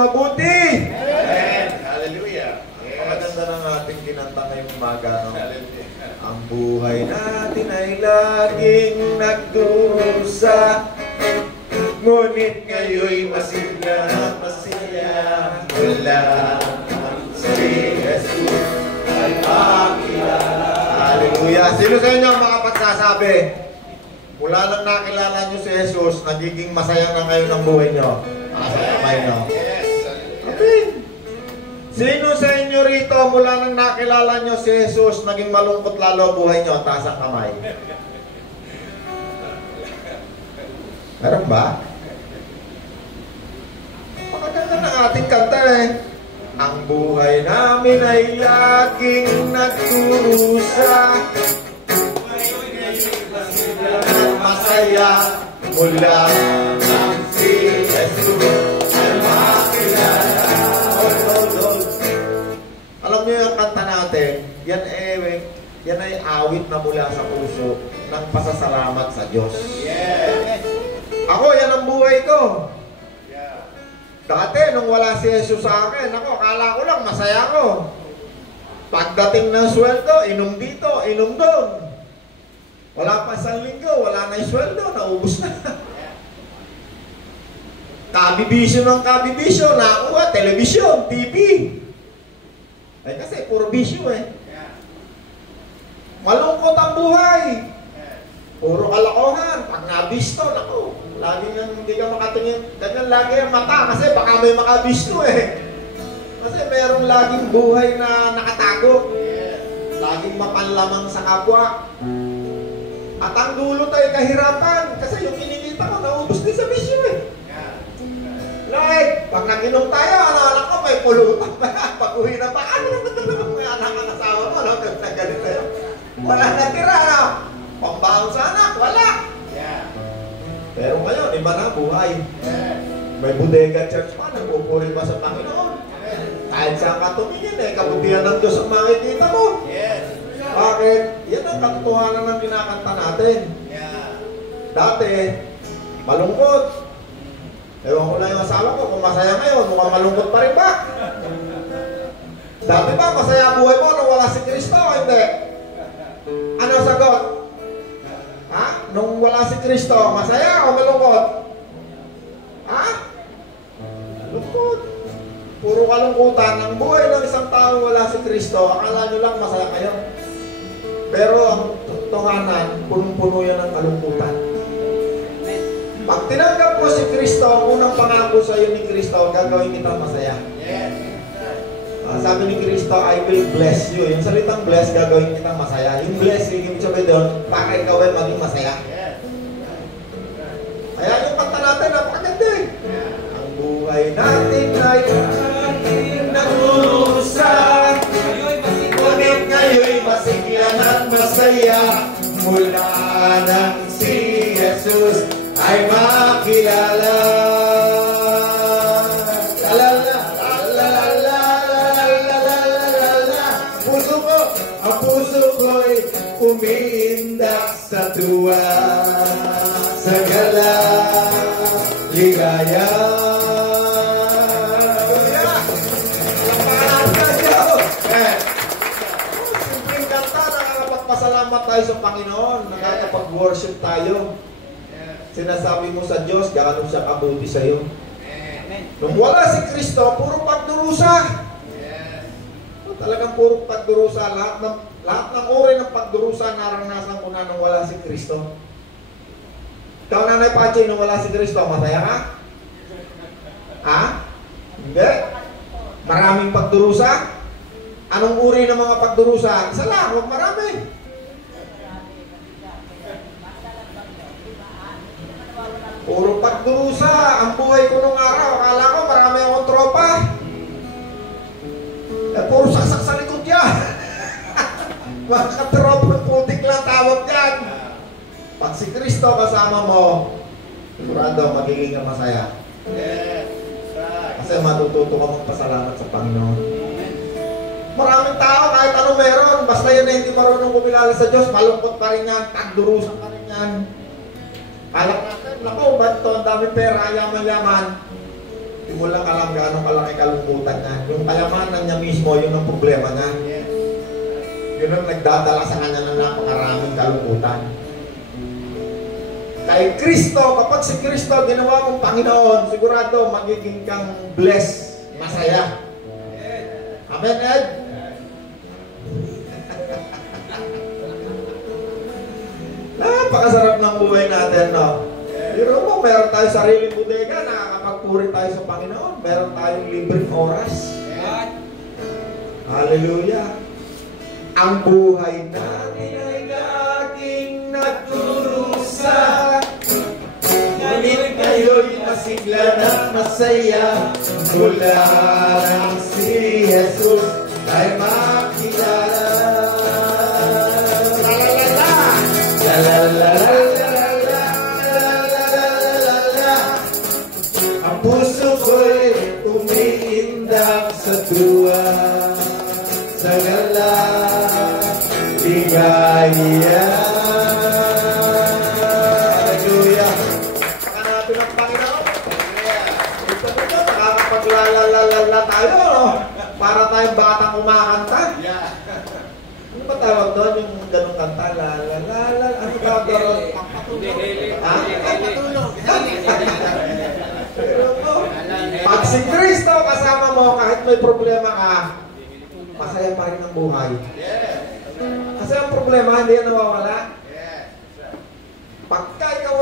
mabuti. Amen. Hallelujah. Maganda ng ating kinanta ngayong umaga, no? Ang buhay natin ay laging nagdurusa, ngunit ngayon masigla, masaya, wala si Jesus ay makilala. Hallelujah. Sino sa inyo ang makapagsasabi? Mula nang nakilala nyo si Jesus, nagiging masaya na ngayon ang buhay nyo. Masaya kayo, no? Okay. Sino sa inyo rito, mula nang nakilala nyo si Jesus, naging malungkot lalo buhay nyo? Taas ang kamay. Meron ba? Pakaganda ng ating kanta eh. Ang buhay namin ay laging nagturusa, masaya mula nang si Jesus ay makilala. Alam niyo yung kanta natin, yan ay awit na mula sa puso ng pasasalamat sa Diyos. Yes. Ako, yan ang buhay ko. Dati, nung wala si Jesus sa akin, ako, akala ko lang, masaya ko. Pagdating ng sweldo, inom dito, inom doon. Wala pa isang linggo, wala na yung sweldo, naubos na. Kabibisyo ng kabibisyo, nakuha, telebisyon, TV. Ay kasi, puro bisyo eh. Malungkot ang buhay. Puro kalokohan. Pag nabisto, naku, lagi nang hindi ka makatingin. Ganyan lagi ang mata kasi baka may makabisto eh. Kasi merong laging buhay na nakatago. Laging mapanlamang sa kapwa. At ang dulot ay kahirapan. Kasi yung kinikita ko, naubos din sa bisyo eh. Like, pag nag-inom tayo, anak ko, may pulutan pa yan. Pag-uwi na pa, ano may anak ang asawa mo, no? Ganito yun. Wala na tira, no? Pambaon sa anak, wala. Pero ngayon, iba na buhay. May bodega church pa, nagpupuri pa sa Panginoon. Kahit saan ka tumingin eh, kabutihan ng Diyos ang makikita mo. Bakit? Yan ang katotohanan ng kinakanta natin. Dati, malungkot. Ewan ko na yung asawa ko, kung masaya ngayon, mukhang malungkot pa rin ba? Dati ba, masaya buhay mo nung wala si Kristo o hindi? Ano sagot? Ha? Nung wala si Kristo, masaya o malungkot? Ha? Malungkot. Puro kalungkutan. Ang buhay ng isang tao wala si Kristo, akala nyo lang masaya kayo. Pero ang totohanan, punong-puno yan ng kalungkutan. Pag tinanggap mo si Kristo, ang unang pangako sa iyo ni Kristo, gagawin kitang masaya. Sabi ni Kristo, I will bless you. Yung salitang bless, gagawin kitang masaya. Yung bless, yung sabi doon, para ikaw ay maging masaya. Kaya yung kanta natin, napakaganda eh. Ang buhay natin ay nagdurusa, ngunit ngayon masiglan at masaya, mula nang si Jesus ay makilala. Ang puso ko'y umiindak sa tuwa, sa gala, ligaya. Simpleng kanta, nakakapagpasalamat tayo sa Panginoon, nakakapag-worship tayo. Sinasabi mo sa Diyos, gano'n siya kabuti sa iyo. Nung wala si Kristo, puro pagdurusa. Talagang puro pagdurusa. Lahat ng uri ng pagdurusa naranasan ko na nung wala si Kristo. Ikaw, Nanay Pachi, nung wala si Kristo, masaya ka? Ha? Hindi? Maraming pagdurusa? Anong uri ng mga pagdurusa? Isa lang, huwag marami. Puro pagdurusa. Ang buhay ko nung araw, akala ko marami akong tropa. Puro saksak sa likod yan. Mga katropa, putik lang tawag yan. Pag si Kristo kasama mo, sigurado magiging ka masaya. Kasi matututo ka magpasalamat sa Panginoon. Maraming tao, kahit ano meron, basta yun na hindi marunong kumilala sa Diyos, malungkot pa rin yan, tagdurusan pa rin yan. Alam natin, naku, ba't ito, ang daming pera, yaman-yaman. Hindi mo lang alam gaano kayamanan niya mismo, yun ang problema niya. Yes. Yun ang nagdadala sa kanya ng napakaraming kalungkutan. Kay Kristo, kapag si Kristo ginawa mong Panginoon, sigurado magiging kang blessed, masaya. Amen, Ed? Napakasarap ng buhay natin, no? Pero mo, meron tayo sariling bodega, nakakapagpuri tayo sa Panginoon. Meron tayong libreng oras. Hallelujah. Ang buhay natin ay laging nagdurusa. Ngunit kayo'y masigla na masaya. Mula nang si Jesus ay makilala. La la la la la la la la la. Ang puso ko'y umiindak sa tuwa, sa gala, ligaya. Hallelujah. Baka natin ang Panginoon. Ito po ito, nakakapaglalalala tayo, no? Para tayong batang umakanta. Ano ba tawag doon? Yung ganong kanta? La la la la. Ano tawag doon? Ha? Pero mo, pag si Kristo kasama mo, kahit may problema ka, masaya pa rin ang buhay. Kasi ang problema, hindi yan nawawala. Pagka ikaw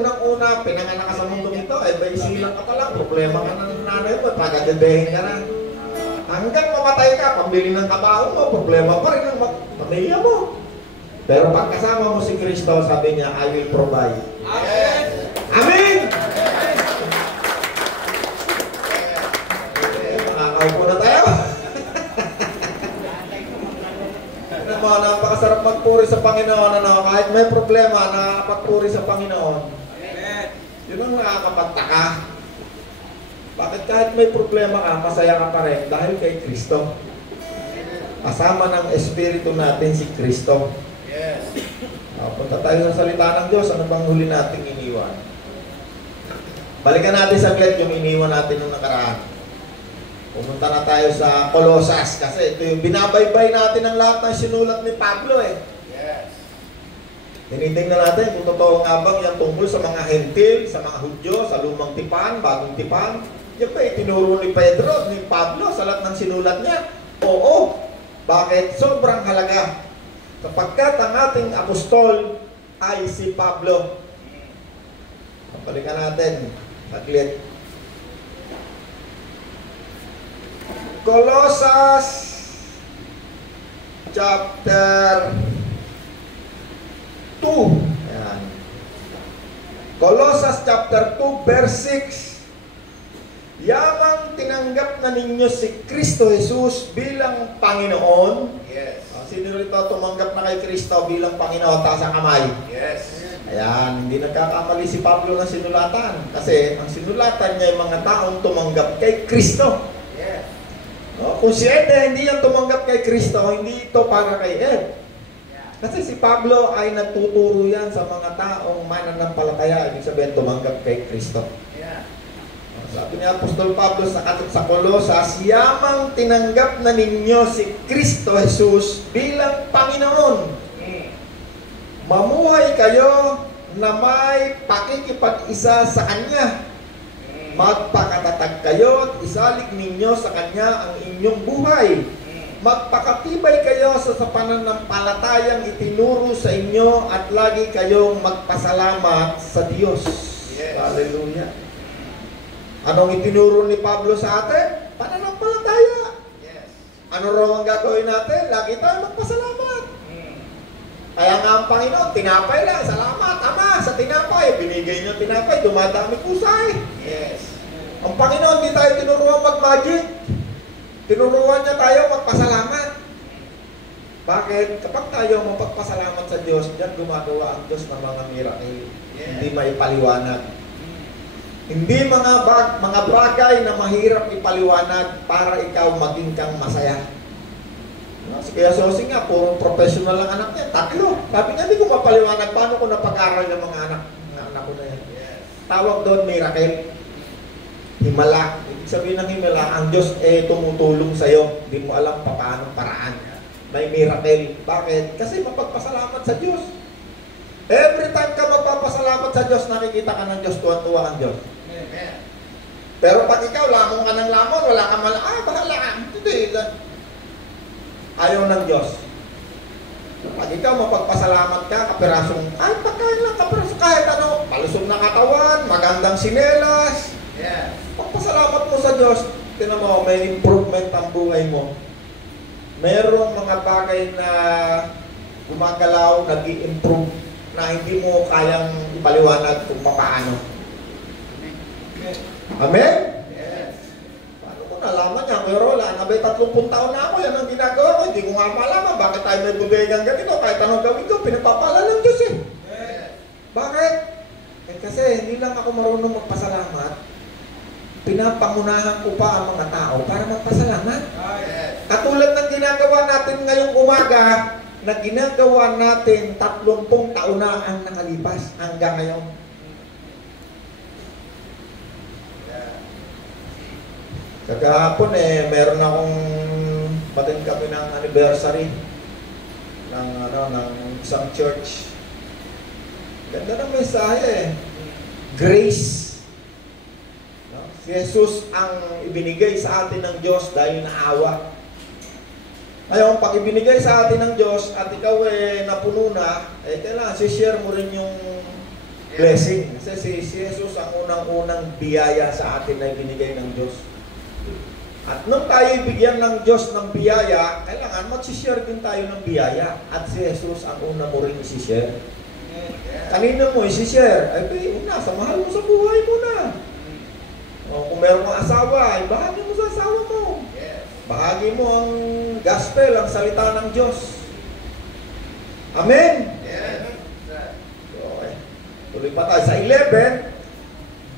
unang-una, pinanganak ka sa mundo nito, may silang ka pa lang, problema ka ng nanay mo, pagkadebehin ka na. Hanggang mamatay ka, pambili ng kabaho mo, problema pa rin ang pamilya mo. Pero pag kasama mo si Kristo, sabi niya, I will provide. Amen! Amen! Makakaupo na tayo. Ano mo, napakasarap magpuri sa Panginoon. Ano? Kahit may problema, nakakapagpuri sa Panginoon. Yun ang nakakapagtaka. Bakit kahit may problema ka, masaya ka pa rin dahil kay Kristo. Kasama ng Espiritu natin si Kristo. Yes. Punta tayo sa salita ng Diyos. Ano bang huli nating iniwan? Balikan natin saglit yung iniwan natin nung nakaraan. Pumunta na tayo sa Colosas kasi ito yung binabaybay natin ang lahat ng sinulat ni Pablo eh. Yes. Tinitingnan natin kung totoo nga bang yan tungkol sa mga hentil, sa mga Hudyo, sa lumang tipan, bagong tipan. Yan ba itinuro ni Pedro, ni Pablo sa lahat ng sinulat niya? Oo. Bakit? Sobrang halaga. Kapagkat ang ating apostol ay si Pablo. Balikan natin. Saglit. Colosas chapter 2. Ayan. Colosas chapter 2 verse 6. Yamang tinanggap na ninyo si Kristo Jesus bilang Panginoon. Yes. Sino rito tumanggap na kay Kristo bilang Panginoon? Taas ang kamay. Yes. Ayan, hindi nagkakamali si Pablo ng sinulatan. Kasi ang sinulatan niya ay mga taong tumanggap kay Kristo. Yes. No? Kung si Ed hindi yan tumanggap kay Kristo, hindi ito para kay Ed. Kasi si Pablo ay nagtuturo yan sa mga taong mananampalataya. Ibig sabihin tumanggap kay Kristo. Yeah. Sabi ni Apostol Pablo sa Colosas, yamang tinanggap na ninyo si Kristo Jesus bilang Panginoon. Mamuhay kayo na may pakikipag-isa sa Kanya. Magpakatatag kayo at isalig ninyo sa Kanya ang inyong buhay. Magpakatibay kayo sa pananampalatayang itinuro sa inyo at lagi kayong magpasalamat sa Diyos. Yes. Hallelujah. Anong itinuro ni Pablo sa atin? Pananampalataya. Yes. Ano raw ang gagawin natin? Lagi tayo magpasalamat. Kaya nga ang Panginoon, tinapay lang. Salamat, Ama, sa tinapay. Binigay niyo tinapay, dumadami pusay. Yes. Ang Panginoon, di tayo tinuruan mag-magic. Tinuruan niya tayo magpasalamat. Bakit? Kapag tayo magpasalamat sa Diyos, diyan gumagawa ang Diyos ng mga miracle. Yeah. Hindi maipaliwanag. Hindi mga bagay na mahirap ipaliwanag para ikaw maging kang masaya. Si Kuya Sosing nga, puro professional ang anak niya. 3. Sabi niya, hindi ko mapaliwanag paano ko napag-aral ng mga anak ko na yan. Yes. Tawag doon miracle. himala. Ibig sabihin ng himala, ang Diyos tumutulong sa'yo. Hindi mo alam paano paraan. May miracle. Bakit? Kasi mapagpasalamat sa Diyos. Every time ka magpapasalamat sa Diyos, nakikita ka ng Diyos, tuwan-tuwa ang Diyos. Amen. Pero pag ikaw, lamon ka ng lamon, wala ka malang, bahala ka. Hindi. Ayaw ng Diyos. Pag ikaw mapagpasalamat ka, kapirasong, pagkain lang kapiraso, kahit ano, palusog na katawan, magandang sinelas. Yes. Pagpasalamat mo sa Diyos, tinan mo, may improvement ang buhay mo. Merong mga bagay na gumagalaw, nag-i-improve, na hindi mo kayang ipaliwanag kung paano. Amen? Yes. Paano ko nalaman niya? Kuya Roland, nabay 30 taon na ako, yan ang ginagawa ko. Hindi ko nga malaman bakit tayo may bubegang ganito. Kahit anong gawin ko, pinapapala ng Diyos eh. Yes. Bakit? Kasi hindi lang ako marunong magpasalamat. Pinapangunahan ko pa ang mga tao para magpasalamat. Yes. Katulad ng ginagawa natin ngayong umaga, na ginagawa natin 30 taon na ang nakalipas hanggang ngayon. Kagahapon meron akong patin kami ng anniversary ng isang church. Ganda ng mensahe Grace. No? Si Jesus ang ibinigay sa atin ng Diyos dahil naawa. Ngayon, pag ibinigay sa atin ng Diyos at ikaw napuno na, kailangan share mo rin yung blessing. Kasi si Jesus ang unang-unang biyaya sa atin na ibinigay ng Diyos. At nung tayo ibigyan ng Diyos ng biyaya, kailangan mag-share din tayo ng biyaya. At si Jesus ang una mo rin i-share. Kanino mo i-share? Sa mahal mo sa buhay mo na. O, kung meron kang asawa, bahagi mo sa asawa mo. Bahagi mo ang gospel, ang salita ng Diyos. Amen? Yes. Okay. Tuloy pa tayo sa 11.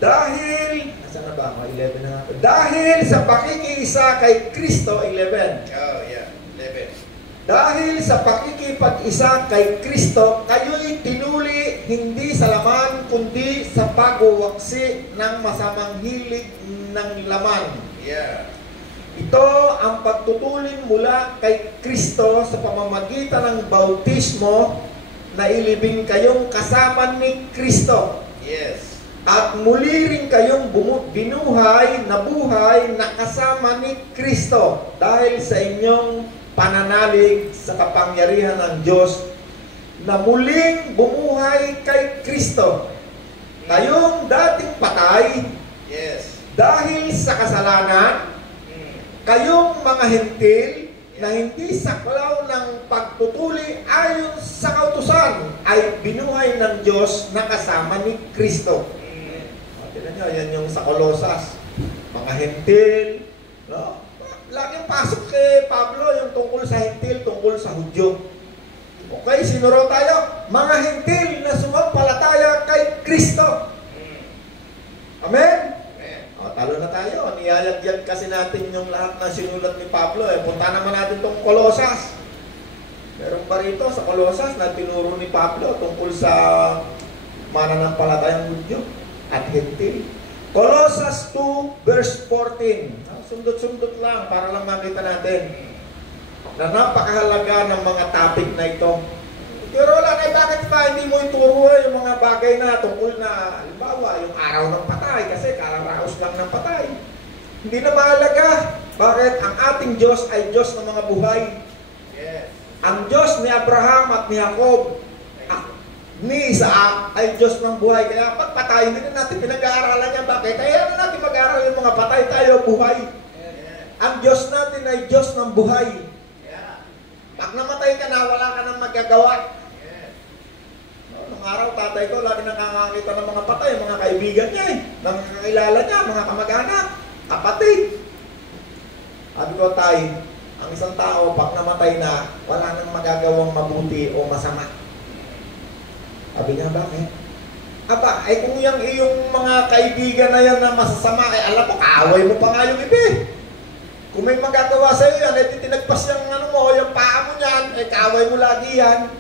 Dahil, asan na ba ako? 11 na nga. Dahil sa pakikiisa kay Kristo, 11. Oh, yeah. 11. Dahil sa pakikipag-isa kay Kristo, kayo'y tinuli hindi sa laman, kundi sa pagwawaksi ng masamang hilig ng laman. Yeah. Ito ang pagtutulin mula kay Kristo sa pamamagitan ng bautismo na ilibing kayong kasama ni Kristo. Yes. At muli rin kayong binuhay na buhay na kasama ni Kristo dahil sa inyong pananalig sa kapangyarihan ng Diyos na muling bumuhay kay Kristo. Kayong dating patay, Yes. dahil sa kasalanan, kayong mga hentil na hindi saklaw ng pagtutuli ayon sa kautusan ay binuhay ng Diyos na kasama ni Kristo. Tignan nyo, yan yung sa Kolosas. Mga hentil, no? Laging pasok kay Pablo yung tungkol sa hentil, tungkol sa Hudyo. Okay, sino raw tayo? Mga hentil na sumampalataya kay Kristo. Amen? Talo na tayo. Niyayagyan kasi natin yung lahat na sinulat ni Pablo. Punta naman natin itong Kolosas. Meron pa rito sa Kolosas na tinuro ni Pablo tungkol sa mananampalatayang Hudyo at hentil. Kolosas 2 verse 14. Sundot-sundot lang para lang makita natin na napakahalaga ng mga topic na ito. Pero bakit ba hindi mo ituro yung mga bagay na tungkol na, halimbawa, yung araw ng patay, kasi kararaos lang ng patay. Hindi na mahalaga. Bakit? Ang ating Diyos ay Diyos ng mga buhay. Yes. Ang Diyos ni Abraham at ni Jacob, ni Isaac, ay Diyos ng buhay. Kaya pag patay, hindi na natin pinag-aaralan niya. Bakit? Kaya na natin mag-aaral yung mga patay, tayo buhay. Ang Diyos natin ay Diyos ng buhay. Pag namatay ka na, wala ka nang magagawa. Nung araw, tatay ko, lagi nakakakita ng mga patay, mga kaibigan niya ng kakilala niya, mga kamag-anak, kapatid. Sabi ko, tay, ang isang tao, pag namatay na, wala nang magagawang mabuti o masama. Sabi niya, bakit? Aba, kung yung iyong mga kaibigan na yan na masasama, alam mo, kaaway mo pa nga yung iba. Kung may magagawa sa iyo yan, tinagpas yung yung paa mo niyan, kaaway mo lagi yan.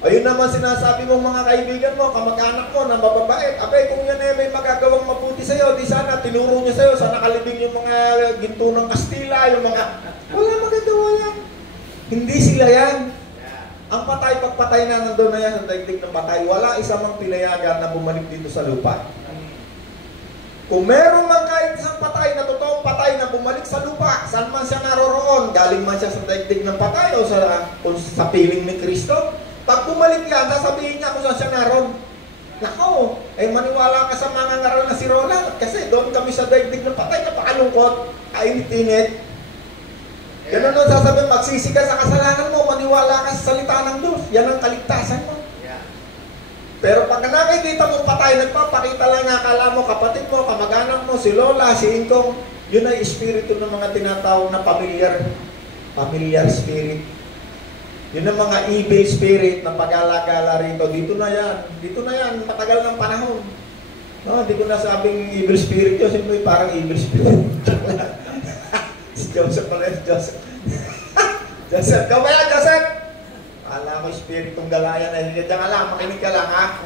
Ayun naman sinasabi mong mga kaibigan mo, kamag-anak mo na mababait. Abay, kung yan may magagawang mabuti sa'yo, di sana tinuro niya sa'yo sa nakalibing yung mga ginto ng Kastila, yung mga... Wala magagawa yan. Hindi sila yan. Ang patay, pagpatay na nandun na yan sa daigdig ng patay, wala isa mang pinayagan na bumalik dito sa lupa. Kung meron man kahit isang patay na totoong patay na bumalik sa lupa, saan man siya naroroon, galing man siya sa daigdig ng patay o sa piling ni Kristo, pag bumalik yan, sasabihin niya kung saan siya naroon. Nako, maniwala ka sa mga ngaral na si Roland kasi doon kami sa daigdig ng patay, napakalungkot, kainit-init. Ganun nun sasabihin, magsisi ka sa kasalanan mo, maniwala ka sa salita ng Diyos. Yan ang kaligtasan mo. Pero pag nakikita mong patay, nagpapakita lang na akala mo, kapatid mo, kamag-anak mo, si Lola, si Ingkong, yun ay espiritu ng mga tinatawag na familiar spirit. Yun ang mga evil spirit na pag-alagala rito. Dito na yan, matagal ng panahon. No, hindi ko na sabing evil spirit yun, siyempre parang evil spirit. Si Joseph pala, Joseph. Joseph, kamaya Joseph! Alam ko, spiritong galayan na hindi ka lang, makinig ka lang, ha?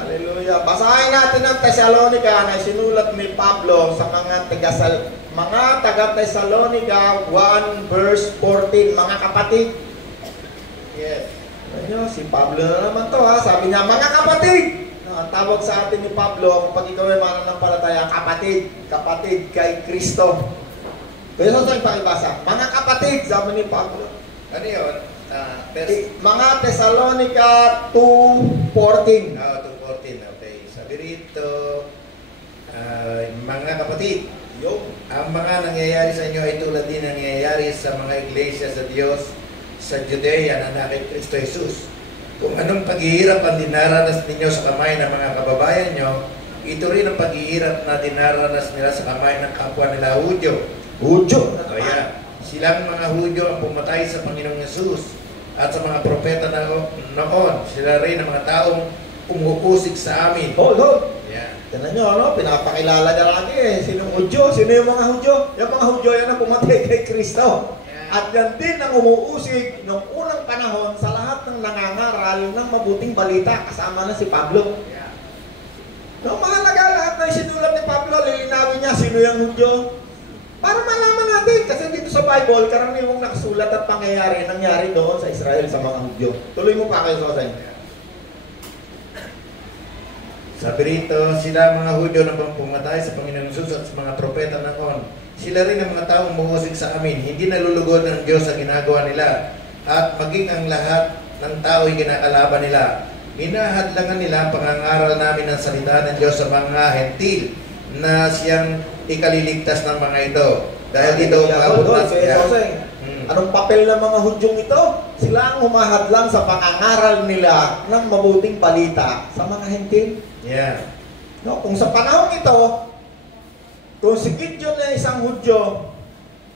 Hallelujah. Basahin natin ang Thessalonica na sinulat ni Pablo sa mga taga-Thessalonica 1 verse 14. Mga kapatid. Yes. Ano, si Pablo na naman to, ha? Sabi niya, mga kapatid! Ang tawag sa atin ni Pablo, kapag ikaw ay mananampalataya, kapatid kay Kristo. Kaya saan tayo pakibasa? Mga kapatid, sabi ni Pablo. Ano yun? Mga Thessalonica 2:14. 2:14. Okay. Sabi rito, mga kapatid, ang mga nangyayari sa inyo ay tulad din ng nangyayari sa mga iglesia sa Diyos sa Judea na nakay Kristo Jesus. Kung anong paghihirap ang dinaranas ninyo sa kamay ng mga kababayan nyo, ito rin ang paghihirap na dinaranas nila sa kamay ng kapwa nila Hudyo. Kaya, silang mga Hudyo ang pumatay sa Panginoong Jesus at sa mga propeta na noon. Sila rin ang mga taong umuusig sa amin. Yeah. Tignan nyo, ano? Pinapakilala niya lagi eh. Sinong Hudyo? Sino yung mga Hudyo? Yung mga Hudyo yan ang pumatay kay Kristo. At yan din ang umuusig noong unang panahon sa lahat ng nangangaral ng mabuting balita. Kasama na si Pablo. No, mahalaga lahat na isinulat ni Pablo. Lilinawin niya sino yung Hudyo. Para malaman natin. Kasi dito sa Bible, karaniwang nakasulat at pangyayari nangyari doon sa Israel sa mga Hudyo. Tuloy mo pa kayo, Sosay. Sabi rito, sila mga Hudyo na pumatay sa Panginoong Jesus at sa mga propeta noon. Sila rin ang mga taong umuusig sa amin. Hindi nalulugod ng Diyos sa ginagawa nila. At maging ang lahat ng tao ay kinakalaban nila. Hinahadlangan nila ang pangangaral namin ng salita ng Diyos sa mga hentil na siyang ikaliligtas ng mga ito. Dahil dito maabot na siya. Anong papel ng mga Hudyong ito? Sila ang humahadlang sa pangangaral nila ng mabuting balita sa mga hentil. Yeah. No, kung sa panahon ito, kung si Gideon ay isang Hudyo,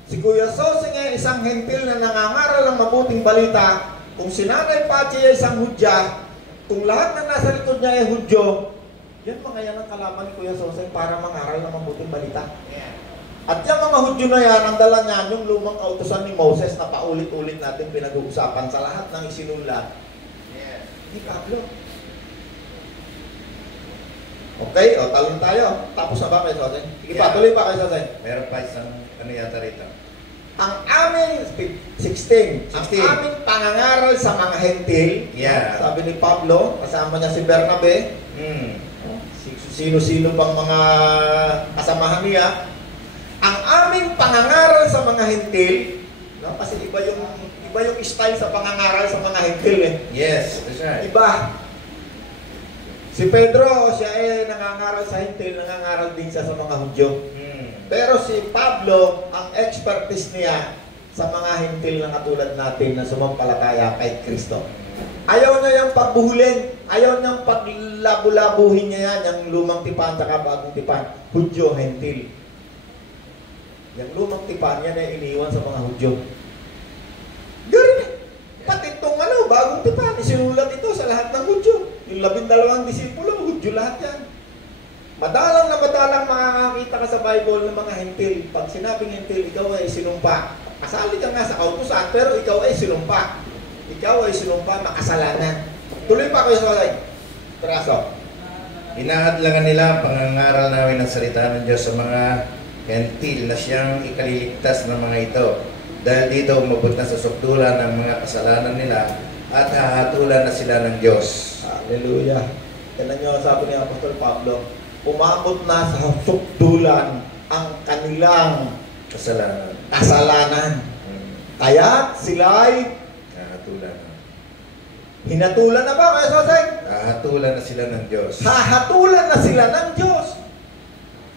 si Kuya Sosing ay isang hentil na nangangaral ng mabuting balita, kung si Nanay Pachi ay isang Hudya, kung lahat na nasa likod niya ay Hudyo, yan mga yan ang kalaban ni Kuya Sosing para mangaral ng mabuting balita. At yung mga Hudyo na yan, ang dala niyan yung lumang kautusan ni Moses na paulit-ulit natin pinag-uusapan sa lahat ng isinulat ni Pablo. Okay, talon tayo. Tapos na ba kayo, Sosay? Sige pa, tuloy pa kayo, Sosay. Meron pa isang ano yata rito. Ang aming 16. Ang aming pangangaral sa mga hentil. Yeah. Sabi ni Pablo, kasama niya si Bernabe. Sino-sino bang mga kasamahan niya? Ang aming pangangaral sa mga hentil, no? Kasi iba yung style sa pangangaral sa mga hentil eh. Yes, that's right. Iba. Si Pedro, siya ay nangangaral sa hentil, nangangaral din siya sa mga Hudyo. Pero si Pablo, ang expertise niya sa mga hentil na katulad natin na sumampalataya kay Kristo. Ayaw niya yung pagbuhulin, ayaw niyang paglabu-labuhin niya yan, yung lumang tipan at bagong tipan. Hudyo, hentil. Yung lumang tipan, yan ay iniwan sa mga Hudyo. Ganun. Pati itong bagong tipan, isinulat ito sa lahat ng Hudyo. Yung 12 disipulo, Hudyo lahat yan. Madalang na madalang makakakita ka sa Bible ng mga hentil. Pag sinabing hentil, ikaw ay sinumpa. Kasali ka nga sa kautusan, pero ikaw ay sinumpa. ikaw ay sinumpa makasalanan. Tuloy pa kayo sa traso. Inaadlangan nila ang pangangaral namin ng salita ng Diyos sa mga hentil na siyang ikaliligtas ng mga ito. Dahil dito umabot na sa sukdulan ng mga kasalanan nila at hahatulan na sila ng Diyos. Hallelujah. Tignan nyo, sabi ni Apostol Pablo, umabot na sa sukdulan ang kanilang kasalanan. Kaya sila ay Hahatulan. hinatulan na ba, Kuya Sosay? Hahatulan na sila ng Diyos. Hahatulan na sila ng Diyos.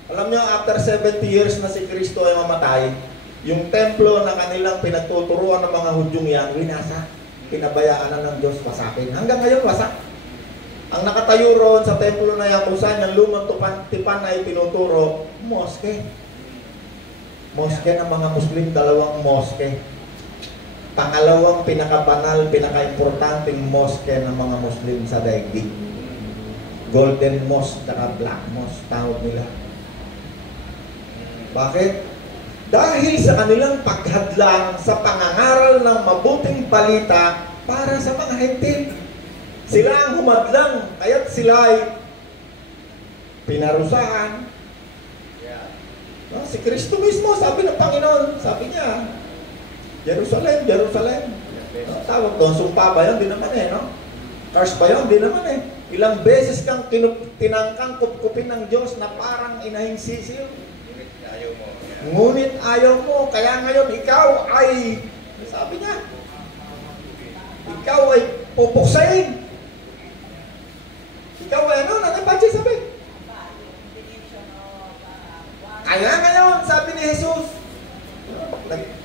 Alam nyo, after 70 years na si Kristo ay mamatay, yung templo na kanilang pinagtuturuan ng mga Hudyong yan, winasa, pinabayaan na ng Diyos wasakin. Hanggang ngayon, wasak. Ang nakatayo roon sa templo na yan, kung saan yung lumang tipan na itinuturo, moske. Moske ng mga Muslim, 2 moske. Pangalawang pinakabanal, pinaka-importanting moske ng mga Muslim sa daigdig. Golden Mosque, saka Black Mosque, tawag nila. Bakit? Dahil sa kanilang paghadlang sa pangangaral ng mabuting balita para sa mga hentil. Sila ang humadlang, kaya't sila ay pinarusahan. No, si Kristo mismo, sabi ng Panginoon, sabi niya, Jerusalem, Jerusalem. No, tawag doon, sumpa ba yun? Di naman no? Curse ba yun? Di naman Ilang beses kang tinangkang kupkupin ng Diyos na parang inahing sisil. Ngunit ayaw mo. Kaya ngayon, ikaw ay, sabi niya, ikaw ay pupuksain. Ikaw ay ano? Nag-imagine sabi? Kaya ngayon, sabi ni Jesus,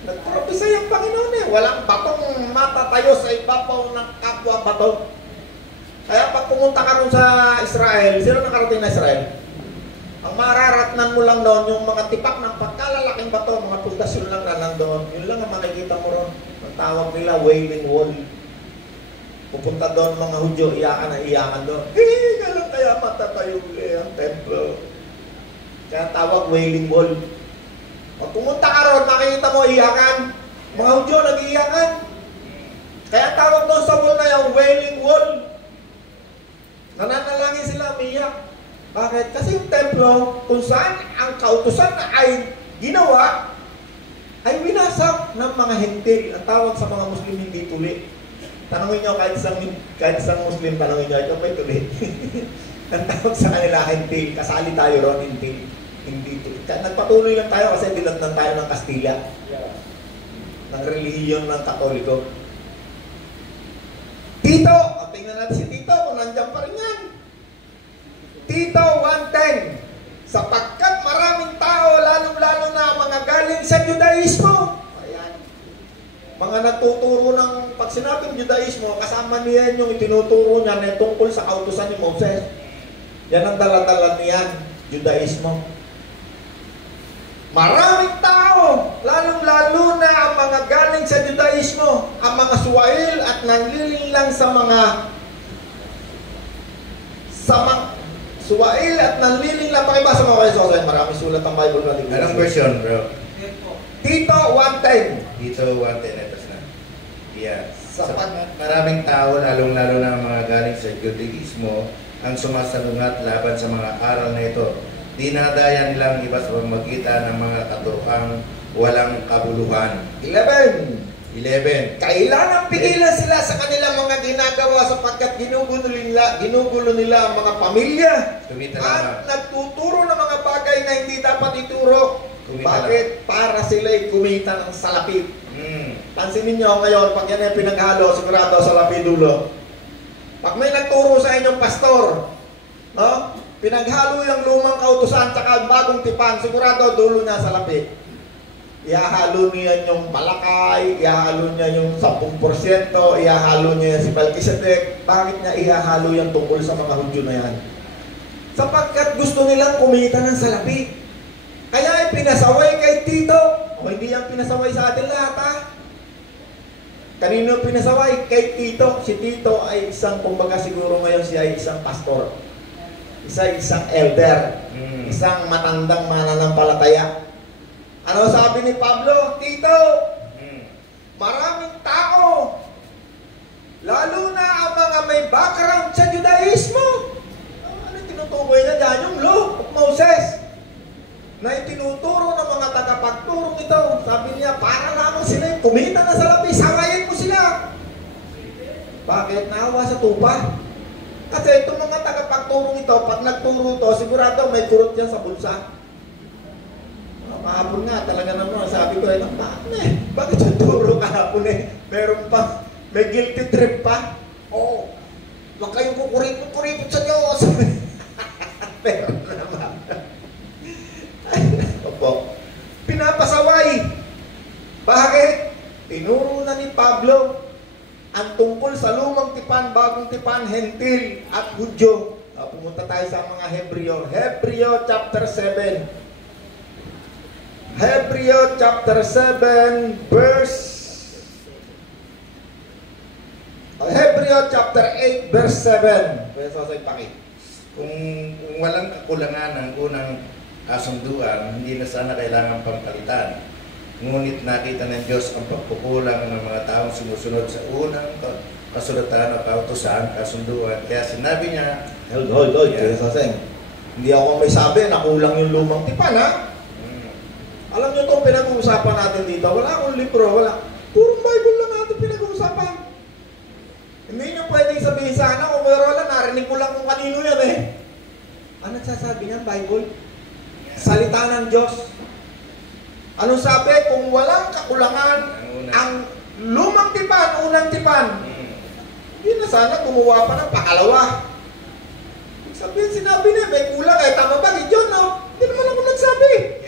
nagpropesay ang Panginoon walang batong matatayo sa ibabaw ng kapwa bato. Kaya pag pumunta ka rin sa Israel, sino nakarating na Israel? Ang mararatnan mo lang doon, yung mga tipak ng pagkalalaking bato, mga pundasyon lang na nandoon. Yun lang ang makikita mo ron. Ang tawag nila, Wailing Wall. Pupunta doon mga Hudyo, iyakan na iyakan doon. Kailan kaya matatayo ulit ang templo? Kaya tawag Wailing Wall. Pag pumunta ka ron, makikita mo iyakan. Mga Hudyo nag-iyakan. Kaya tawag doon sa wall na yung Wailing Wall. Nananalangin sila, umiyak. Bakit? Kasi yung templo, kung saan ang kautusan na ay ginawa, ay winasak ng mga hentil. Ang tawag sa mga Muslim hindi tuli. Tanungin nyo, kahit isang Muslim, tanungin nyo, ito ba'y tuli? Ang tawag sa kanila, hentil. Kasali tayo ron, hentil. Hindi tuli. Nagpatuloy lang tayo kasi dinagnan tayo ng Kastila. Ng relihiyon ng Katoliko. Tito! Tingnan natin si Tito kung nandiyan pa rin yan. Tito 1:10, sapagkat maraming tao, lalong-lalo na mga galing sa Judaismo. Ayan. Mga nagtuturo ng, pag sinabing Judaismo, kasama niyan yung itinuturo niya na tungkol sa kautusan ni Moses. Yan ang dala-dala niyan, Judaismo. Maraming tao, lalong-lalo na ang mga galing sa Judaismo, ang mga Suwail at nanlilinlang sa mga Suwail at nanlilinlang. Pakibasa mo kayo sa maraming sulat ang Bible natin. Anong version, bro? Tito 1:10. Tito 1:10, ito na. Yeah. Sapagkat maraming tao, lalong-lalo na ang mga galing sa Judaismo, ang sumasalungat laban sa mga aral na ito. Dinadaya nilang iba sa pamamagitan ng mga katurukang walang kabuluhan. 11. Kailanang pigilan sila sa kanilang mga ginagawa sapagkat ginugulo nila ang mga pamilya at nagtuturo ng mga bagay na hindi dapat ituro. Bakit? Para sila'y kumita ng salapi. Pansinin nyo ngayon, pag yan ay pinaghalo, sigurado salapi dulo. Pag may nagturo sa inyong pastor, no? Pinaghalo yung lumang kautusan tsaka bagong tipan, sigurado dulo niya salapi. Ihahalo niya yung Malakay, ihahalo niya yung 10%, ihahalo niya si Melchizedek. Bakit niya ihahalo yan tungkol sa mga Hudyo na yan? Sapagkat gusto nilang kumita ng salapi. Kaya pinasaway kay Tito. O hindi yan pinasaway sa atin lahat, ha? Kanino pinasaway? Kay Tito. Si Tito ay isang, kumbaga siguro ngayon siya ay isang pastor. Isang elder. Isang matandang mananampalataya. Ano sabi ni Pablo? Tito, maraming tao, may background sa Judaismo. Ano tinutukoy niya dyan? Yung Law of Moses na itinuturo ng mga tagapagturong ito. Sabi niya, para lamang sila yung kumita na sa labis, sawayin mo sila. Bakit? Naawa sa tupa. Kasi itong mga tagapagturong ito, pag nagturo ito, sigurado may kurot yan sa bulsa. Kahapon nga, talaga naman, sabi ko, bakit yung turo kahapon meron pa, may guilty trip pa? Oo, huwag kayong kukuripot sa Diyos. Pero naman, opo, pinapasaway. Bakit? Tinuro na ni Pablo ang tungkol sa lumang tipan, bagong tipan, hentil at Hudyo. Pumunta tayo sa mga Hebreo. Hebreo chapter 7. Hebreo chapter 7 verse Hebreo chapter 8 verse 7. Kung walang kakulangan ng unang kasunduan, hindi na sana kailangan pampalitan. Ngunit nakita ng Diyos ang pagkukulang ng mga taong sumusunod sa unang kasulatan o kautusan, kasunduan. Kaya sinabi niya, hold, hindi ako may sabi na kulang yung lumang tipan, ha? Alam niyo itong pinag-uusapan natin dito, wala akong libro, wala. Purong Bible lang natin pinag-uusapan. Hindi niyo pwedeng sabihin sana, kung meron lang, narinig ko lang kung kanino yan Ano sasabi niyan, Bible? Salita ng Diyos. Anong sabi? Kung walang kakulangan, ang lumang tipan, unang tipan, hindi na sana gumawa pa ng pakalawa. Sabihin, sinabi niya, may kulang, tama ba? Gideon, no? Hindi naman ako nagsabi.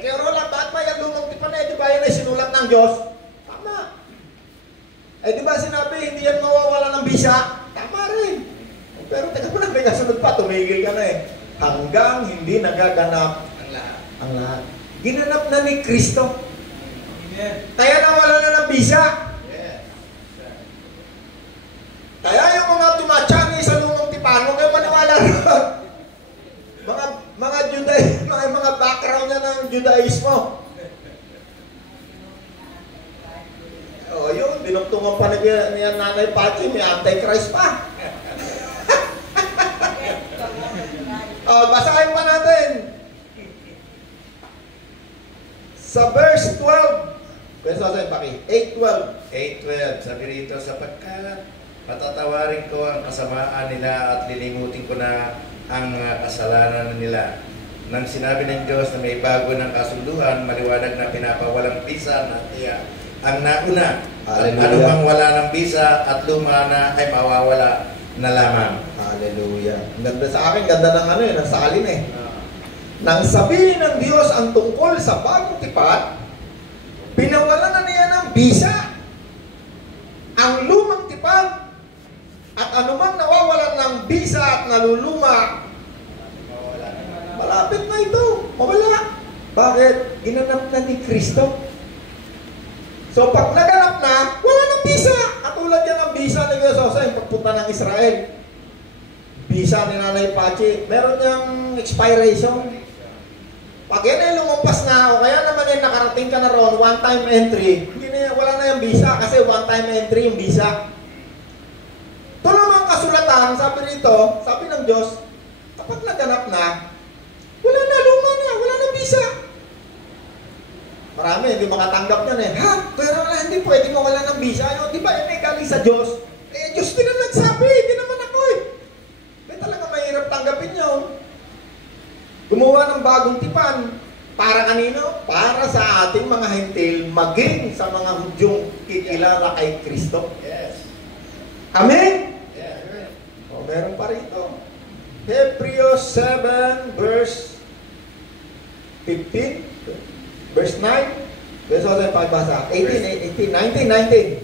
Kaya Roland, bakit ba yung lumang tipan di ba yan ay sinulat ng Diyos? Tama. Di ba sinabi, hindi yan mawawala ng bisa? Tama rin. Pero teka mo na, may kasunod pa, tumigil ka na hanggang hindi nagaganap ang lahat. Ginanap na ni Kristo. Kaya nawala na ng bisa. Kaya yung mga tumatsyani sa lumang tipan, huwag kayo maniwala ron. Mga background niya ng Judaismo. Yun, dinugtungan pa niya Nanay Pachi, may Antichrist pa. Basahin pa natin. Sa verse 12. Verse 8:12. Sabi rito, sapagkat patatawarin ko ang kasamaan nila at lilimutin ko na ang kasalanan nila. Nang sinabi ng Diyos na may bago ng kasunduan, maliwanag na pinapawalang bisa na tiya ang nauna. Ano bang wala ng bisa at luma na ay mawawala na lamang. Hallelujah. Ganda sa akin, ganda ng ng salin Nang sabihin ng Diyos ang tungkol sa bagong tipan, pinawalan na niya ng bisa ang lumang tipan at anumang nawawalan ng bisa at naluluma, malapit na ito, mawala. Bakit? Ginanap na ni Kristo. So pag naganap na, wala ng bisa. Katulad yan ang bisa ni Jesus sa pagpunta ng Israel. Bisa ni Nanay Pachi, meron niyang expiration. Pag yan ay lumampas na, o kaya naman yung nakarating ka na ron, one-time entry, wala na yung bisa kasi one-time entry yung bisa. Ito namang kasulatan, sabi rito, sabi ng Diyos, kapag naganap na, wala na, luma na, wala na bisa. Marami, hindi makatanggap yan pero hindi pwede mawala ng bisa. Di ba, yan galing sa Diyos. Diyos din ang nagsabi, hindi naman ako talaga mahirap tanggapin yun. Gumawa ng bagong tipan. Para kanino? Para sa ating mga hentil, maging sa mga Hudyong kikilala kay Kristo. Yes. Amen? Yes. Meron pa rito. Hebreo 7 verse 15, verse 9, verse 18, 19.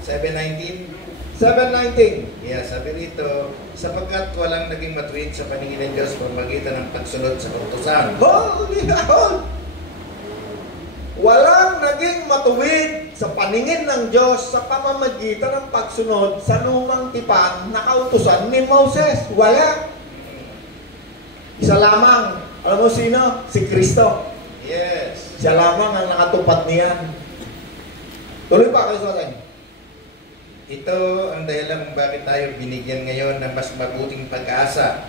7:19. 7:19. Yeah, sabi rito, sapagkat walang naging matuwid sa paningin ng Diyos pamagitan ng pagsunod sa kautusan. Walang naging matuwid sa paningin ng Diyos sa pamamagitan ng pagsunod sa lumang tipan na kautusan ni Moses. Wala. Isa lamang. Alam mo sino? Si Kristo. Yes. Siya lamang ang nakatupad niyan. Tuloy pa kayo sa atin. Ito ang dahilan kung bakit tayo binigyan ngayon ng mas mabuting pag-asa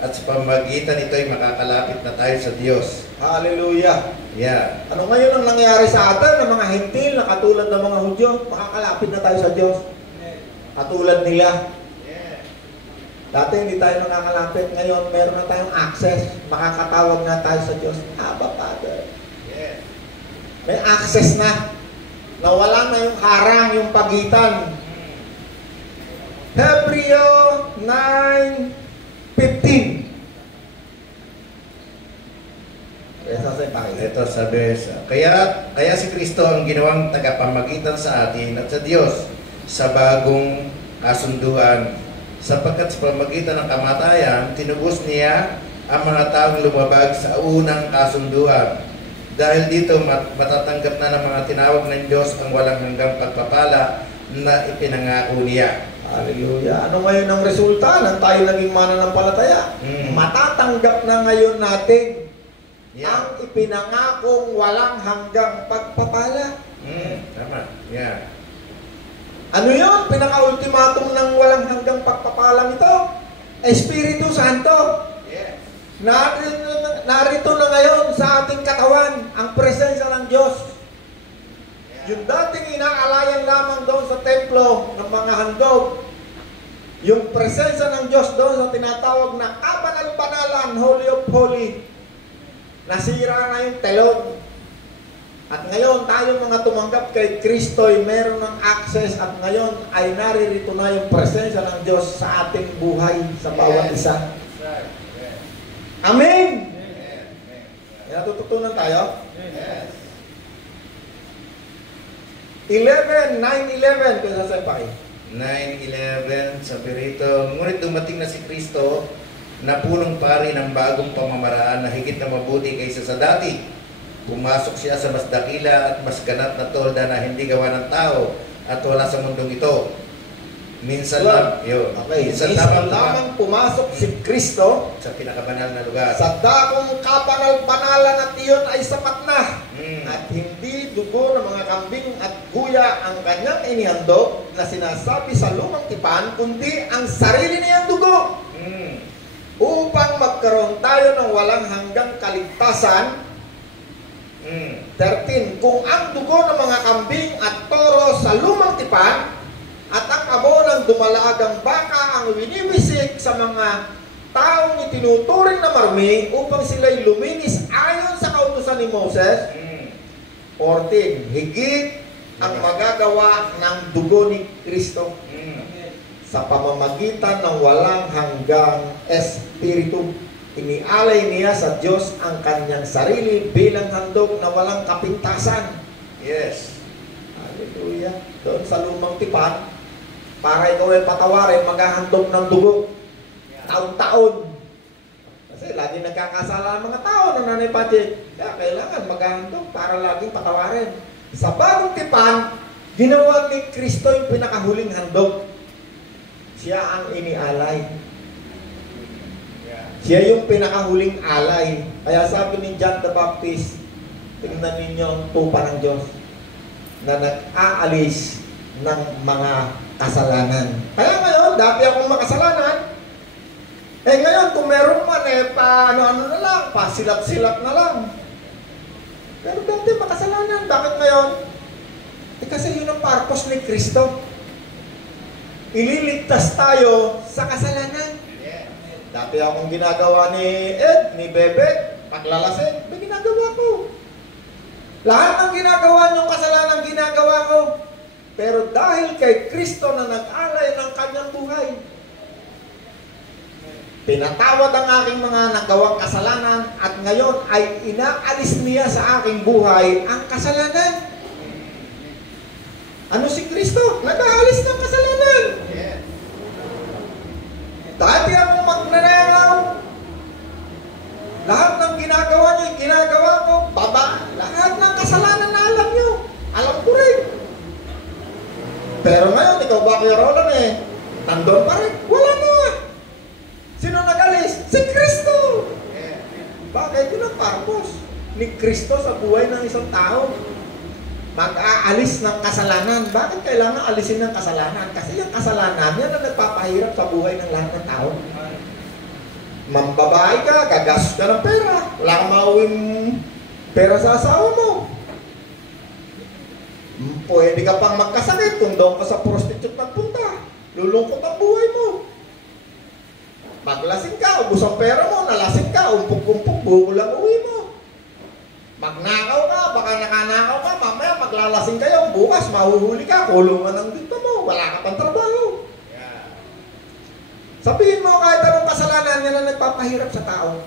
at sa pamamagitan ito ay makakalapit na tayo sa Diyos. Hallelujah. Yeah. Ano ngayon ang nangyayari sa atin ng mga Hentil na katulad ng mga Hudyo? Makakalapit na tayo sa Diyos. Katulad nila. Dati hindi tayo nakakalapit. Ngayon meron na tayong access. Makakatawag na tayo sa Diyos. Abba, Father. May access na. Nawala na yung harang, yung pagitan. Hebreo 9:15. Ito sabi, kaya si Kristo ang ginawang tagapamagitan sa atin at sa Diyos sa bagong kasunduan, sapagkat sa pamagitan ng kamatayan, tinubos niya ang mga taong lumabag sa unang kasunduan. Dahil dito matatanggap na ng mga tinawag ng Diyos ang walang hanggang pagpapala na ipinangako niya. Hallelujah. Ano ngayon ang resulta ng tayo naging mananampalataya? Matatanggap na ngayon natin ang ipinangakong walang hanggang pagpapala. Tama. Yeah. Ano yun? Pinaka-ultimatum ng walang hanggang pagpapala nito? Espiritu Santo. Yes. Narito na ngayon sa ating katawan ang presensya ng Diyos. Yung dating inaalayan lamang doon sa templo ng mga handog, yung presensya ng Diyos doon sa tinatawag na kabanal-banalan, Holy of Holy, nasira na yung telon. At ngayon, tayong mga tumanggap kay Kristo ay meron ng access at ngayon ay naririto na yung presensya ng Diyos sa ating buhay, sa bawat isa. Amen! May natututunan tayo? Yes. 9:11, kung sasapay. 9:11, sabi rito, ngunit dumating na si Kristo na punong pari ng bagong pamamaraan na higit na mabuti kaysa sa dati. Pumasok siya sa mas dakila at mas ganap na tolda na hindi gawa ng tao at wala sa mundong ito. Minsan lamang pumasok si Kristo sa pinakabanal na lugar. sa dakong kabanal-banalan at iyon ay sapat na. At hindi dugo ng mga kambing at guya ang kanyang inihandog na sinasabi sa lumang tipan, kundi ang sarili niyang dugo. Upang magkaroon tayo ng walang hanggang kaligtasan. 13. Kung ang dugo ng mga kambing at toro sa lumang tipan at ang abo ng dumalagang baka ang winiwisik sa mga taong itinuturing na marmi upang sila'y luminis ayon sa kautusan ni Moses. 14. Higit ang magagawa ng dugo ni Kristo sa pamamagitan ng walang hanggang espiritu. Inialay niya sa Diyos ang kanyang sarili bilang handog na walang kapintasan. Yes. Hallelujah. Doon sa lumang tipan, para ikaw ay patawarin, maghahandog ng dugo. Taon-taon. Kasi lagi nagkakasala ang mga tao ng Nanay Patrick. Kaya kailangan maghahandog para laging patawarin. Sa bagong tipan, ginawa ni Kristo yung pinakahuling handog. Siya ang inialay. Siya yung pinakahuling alay. Kaya sabi ni John the Baptist, tingnan ninyo ang tupa ng Diyos na nag-aalis ng mga kasalanan. Kaya ngayon, dati akong makasalanan. Ngayon, kung meron man, paano-ano na lang, pasilat-silat na lang. Pero dati makasalanan. Bakit ngayon? Kasi yun ang purpose ni Kristo. Ililigtas tayo sa kasalanan. Dati akong ginagawa ni Ed, ni Bebet, paglalasing, may ginagawa ko. Lahat ng ginagawa niyong kasalanan ginagawa ko. Pero dahil kay Kristo na nag-alay ng kanyang buhay, pinatawad ang aking mga nagawang kasalanan at ngayon ay inaalis niya sa aking buhay ang kasalanan. Ano si Kristo? Nag-aalis ng kasalanan. Dati akong magnanakaw. Lahat ng ginagawa niyo, ginagawa ko, baba. Lahat ng kasalanan na alam niyo. Alam ko rin. Pero ngayon, ikaw ba Kuya Roland nandun pa rin? Wala na. Sino nag-alis? Si Kristo. Bakit? Yun ang purpose ni Kristo sa buhay ng isang tao. mag-aalis ng kasalanan. Bakit kailangan alisin ng kasalanan? Kasi yung kasalanan, yan ang nagpapahirap sa buhay ng lahat ng tao. Mambabae ka, gagastos ka ng pera. Wala kang mauwing pera sa asawa mo. Pwede ka pang magkasakit kung doon ka sa prostitute nagpunta. Lulungkot ang buhay mo. Maglasing ka, ubus ang pera mo, nalasing ka, umpok-umpok, buulang uwi mo. Magnakaw ka, baka nakanakaw ka, mamaya maglalasing kayo, bukas mahuhuli ka, kulungan ang dito mo, wala ka pang trabaho. Sabihin mo kahit anong kasalanan, yan ang nagpapahirap sa tao.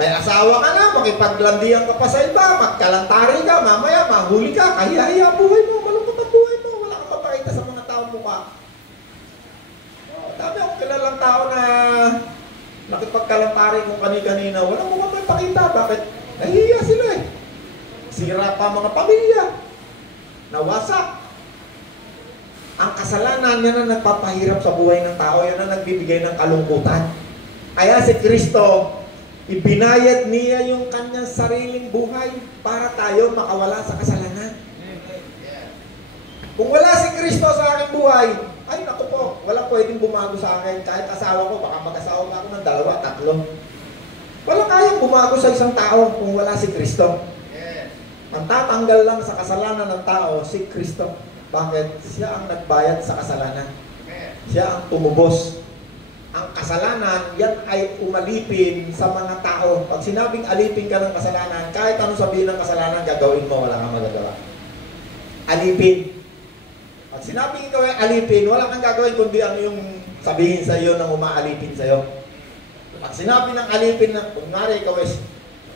May asawa ka na, makipaglandian ka pa sa iba, magkalantari ka, mamaya mahuli ka, kahiya-hiya buhay mo, malungkot ang buhay mo, wala kang mapakita sa mga tao mukha. Dami akong kilalang tao na nakipagkalantari kung kani-kanina, walang mukha may pakita. Bakit? Nahihiya sila eh. Sira pa mga pamilya. Nawasak. Ang kasalanan, yan ang nagpapahirap sa buhay ng tao, yan ang nagbibigay ng kalungkutan. Kaya si Kristo, ibinayad niya yung kanyang sariling buhay para tayo makawala sa kasalanan. Kung wala si Kristo sa aking buhay, ay naku po, wala pwedeng bumago sa akin. Kahit asawa ko, baka mag-asawa ako ng 2, 3. Wala kayang bumago sa isang tao kung wala si Kristo. Ang tatanggal lang sa kasalanan ng tao, si Kristo. Bakit? Siya ang nagbayad sa kasalanan. Siya ang tumubos. Ang kasalanan, yan ay umalipin sa mga tao. Pag sinabing alipin ka ng kasalanan, kahit anong sabihin ng kasalanan, gagawin mo, wala kang magagawa. Alipin. Pag sinabing ikaw ay alipin, wala kang gagawin kundi ano yung sabihin sa iyo ng umaalipin sa iyo. Pag sinabi ng alipin na, kung ngari ikaw ay,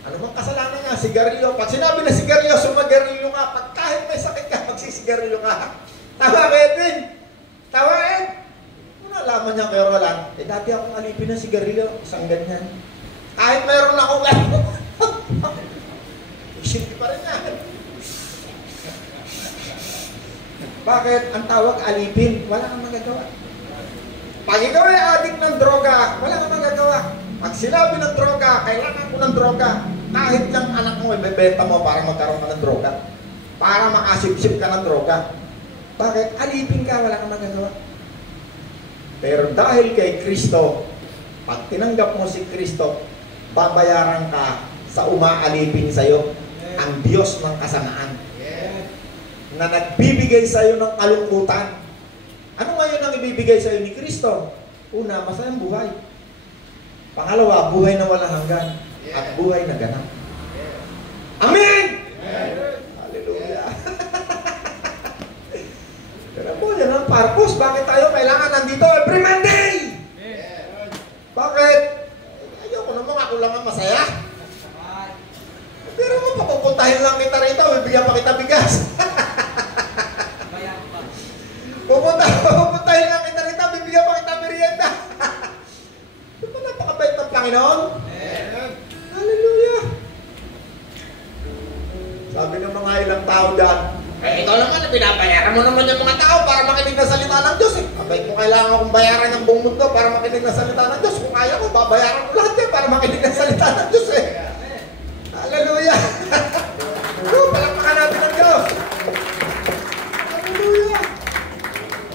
ano bang kasalanan nga? Sigarilyo. Pag sinabi na sigarilyo, sumagarilyo nga. Pag kahit may sakit ka, magsisigarilyo ka. Tawa ka, Edwin. Tawa, Ed. Kung nalaman niya kayo lang, eh dati akong alipin ng sigarilyo. Isang ganyan. Kahit mayroon akong isip pa rin yan. Bakit? Ang tawag alipin. Wala kang magagawa. Pag ikaw ay adik ng droga, wala kang magagawa. Pag sinabi ng droga, kailangan ko ng droga. Kahit lang anak mo, ibebenta mo para magkaroon ka ng droga. Para makasip-sip ka ng droga. Bakit? Alipin ka, wala kang magagawa. Pero dahil kay Kristo, pag tinanggap mo si Kristo, babayaran ka sa umaalipin sa'yo, ang Diyos ng kasamaan. Na nagbibigay sa'yo ng kalungkutan. Ano ngayon ang ibibigay sa'yo ni Kristo? Una, masayang buhay. Pangalawa, buhay na walang hanggan. At buhay na ganap. Amen! Hallelujah! Pero po, yan ang purpose. Bakit tayo kailangan nandito every Monday? Bakit? Ayoko naman, ako lang ang masaya. Pero papupuntahin lang kita rito, bibigyan pa kita bigas. Pupuntahin lang kita rito, bibigyan pa kita merienda. Diba napakabait ng Panginoon? Hallelujah! Sabi ng mga ilang tao dyan, eh ikaw naman, pinabayaran mo naman yung mga tao para makinig na salita ng Diyos. Abay, kung kailangan akong bayaran ng buong mundo para makinig na salita ng Diyos, kung kaya ko, babayaran ko lahat yan para makinig na salita ng Diyos eh. Hallelujah! Palakpakan natin ng Diyos! Hallelujah!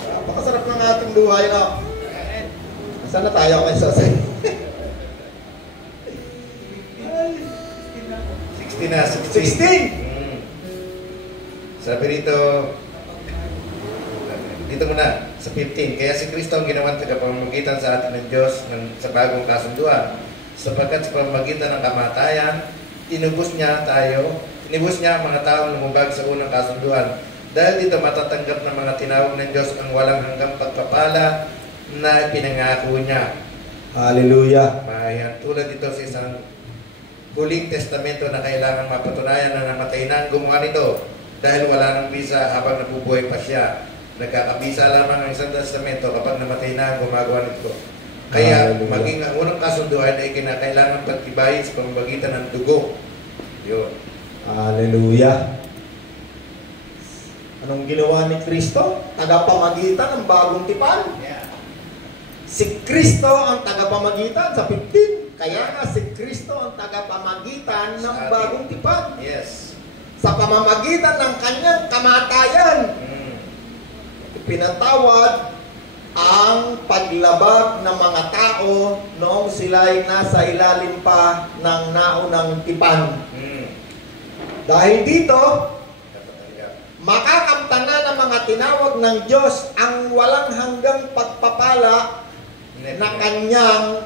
Napakasarap ng ating buhay, no? Saan na tayo kay Sosay? 16 na, 16! Sabi rito, dito muna, sa 15. Kaya si Kristo ang ginawang tagapamagitan sa atin ng Diyos sa bagong kasunduan. Sapagkat sa pamamagitan ng kamatayan, inubos niya ang mga taong lumubag sa unang kasunduan. Dahil dito matatanggap ng mga tinawag ng Diyos ang walang hanggang pagpapala na pinangako niya. Hallelujah! Ayan, tulad dito sa isang huling testamento na kailangan mapatunayan na namatay na ang gumawa nito dahil wala nang bisa habang nabubuhay pa siya. Nagkakabisa lamang ang isang testamento kapag namatay na ang gumagawa nito. Kaya maging ang unang kasunduan ay kinakailangan pagtibayin sa pamamagitan ng dugo. Yun. Hallelujah! Anong ginawa ni Kristo? Tagapamagitan ng bagong tipan. Si Kristo ang tagapamagitan sa 15. Kaya nga si Kristo ang tagapamagitan ng bagong tipan. Yes. sa pamamagitan ng kanyang kamatayan, ipinatawad ang paglabag ng mga tao noong sila'y nasa ilalim pa ng naunang tipan. Dahil dito, makakamtan na ng mga tinawag ng Diyos ang walang hanggang pagpapala na kanyang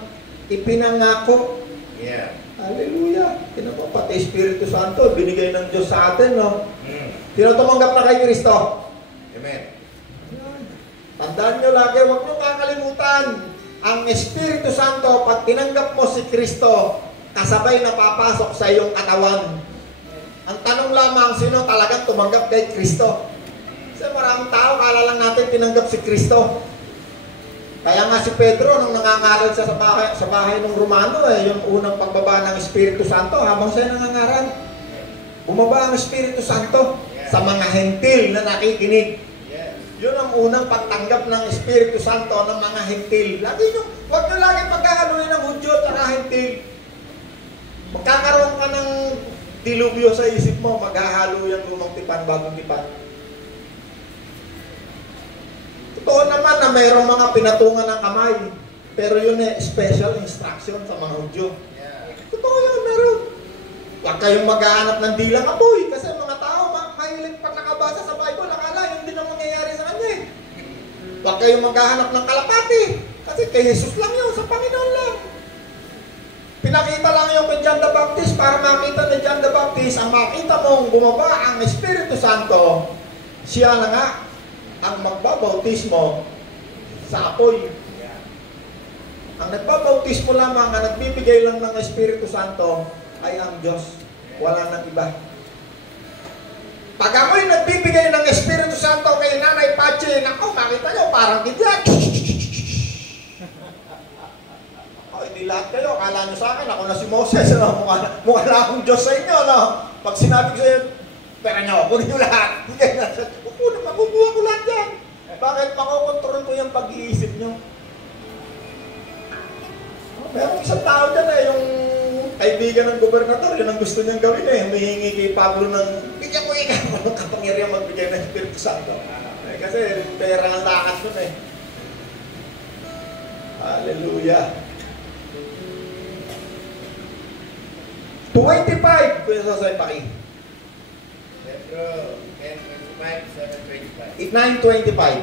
ipinangako. Yeah. Hallelujah. Tinapos pati Espiritu Santo, binigay ng Diyos sa atin, no? Sino tumanggap na kay Kristo? Amen. Tandaan nyo lagi, huwag nyo kakalimutan. Ang Espiritu Santo, pag tinanggap mo si Kristo, kasabay na papasok sa iyong katawan. Ang tanong lamang, sino talagang tumanggap kay Kristo? Kasi maraming tao, kala lang natin tinanggap si Kristo. Kaya nga si Pedro, nung nangangaral siya sa bahay ng Romano, yung unang pagbaba ng Espiritu Santo, habang siya nangangaral, bumaba ang Espiritu Santo sa mga hentil na nakikinig. Yun ang unang pagtanggap ng Espiritu Santo ng mga hentil. Huwag nyo lagi pagkakalunin ng Hudyo at hentil. Magkakaroon ka ng dilubyo sa isip mo, maghahalo yan lumang tipan, bagong tipan. Totoo naman na mayroong mga pinatungan ng kamay, pero yun special instruction sa mga Hudyo. Totoo yun, meron. Huwag kayong maghahanap ng dilang apoy, kasi mga tao, mahilig pag nakabasa sa Bible, akala yun din ang mangyayari sa kanya. Huwag kayong maghahanap ng kalapati, kasi kay Jesus lang yun, sa Panginoon lang. Pinakita lang yung kay John the Baptist para makita ni John the Baptist, ang makita mong bumaba ang Espiritu Santo, siya na nga ang magbabautismo sa apoy. Ang nagbabautismo lamang, ang nagbibigay lang ng Espiritu Santo ay ang Diyos. Wala nang iba. Pag ako'y nagbibigay ng Espiritu Santo kay Nanay Pache, naku, makita nyo, parang kidlat. Hindi lahat kayo, akala nyo sa akin, ako na si Moses, no? Mukha na akong Diyos sa inyo, no? Pag sinabi ko sa inyo, pera nyo, kunin nyo lahat. Makukuha ko lahat yan. Bakit? Makokontrol ko yung pag-iisip nyo. Merong isang tao dyan yung kaibigan ng gobernador, yun ang gusto niyang gawin Humihingi kay Pablo ng, bigyan mo ikaw ng kapangyarihan magbigay ng Espiritu Santo. Kasi pera ang lakad nun Hallelujah. 25, Kuya Sosay Paki. Pedro 10:25, 7:25. 9:25.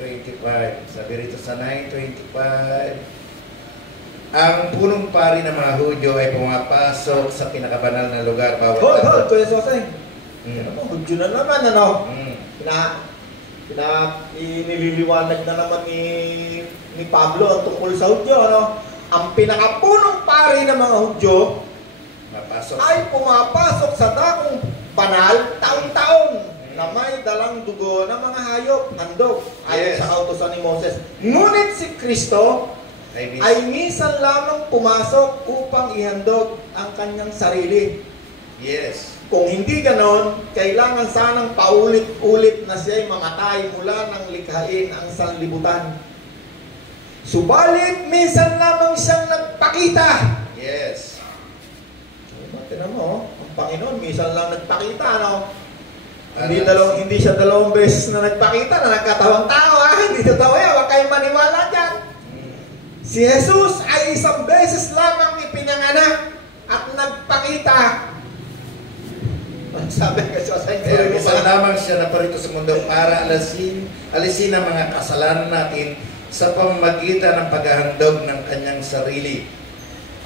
9:25. Sabi rito sa 9:25, ang punong pari ng mga Hudyo ay pumapasok sa pinakabanal na lugar bawat Hold, Kuya Sosay. Hudyo na naman, ano? Nililiwanag na naman ni Pablo ang tungkol sa Hudyo, ano? Ang pinakapunong pari ng mga Hudyo ay pumapasok sa dakong banal taon-taon na may dalang dugo ng mga hayop, handog, ayon sa kautusan ni Moses. Ngunit si Kristo ay minsan lamang pumasok upang ihandog ang kanyang sarili. Yes. Kung hindi ganon, kailangan sanang paulit-ulit na siya'y mamatay mula nang likhain ang sanlibutan. Subalit, minsan lamang siyang nagpakita. Yes. Tinan mo, ang Panginoon, minsan lang nagpakita, no? Hindi siya dalawang beses na nagpakita, na nagkatawang tao, Hindi totoo yan, huwag kayong maniwala dyan. Si Jesus ay isang beses lamang ipinanganak at nagpakita. Sabi kasi sa inyo, minsan lamang siya naparito sa mundo para alisin ang mga kasalanan natin sa pamamagitan ng paghahandog ng kanyang sarili.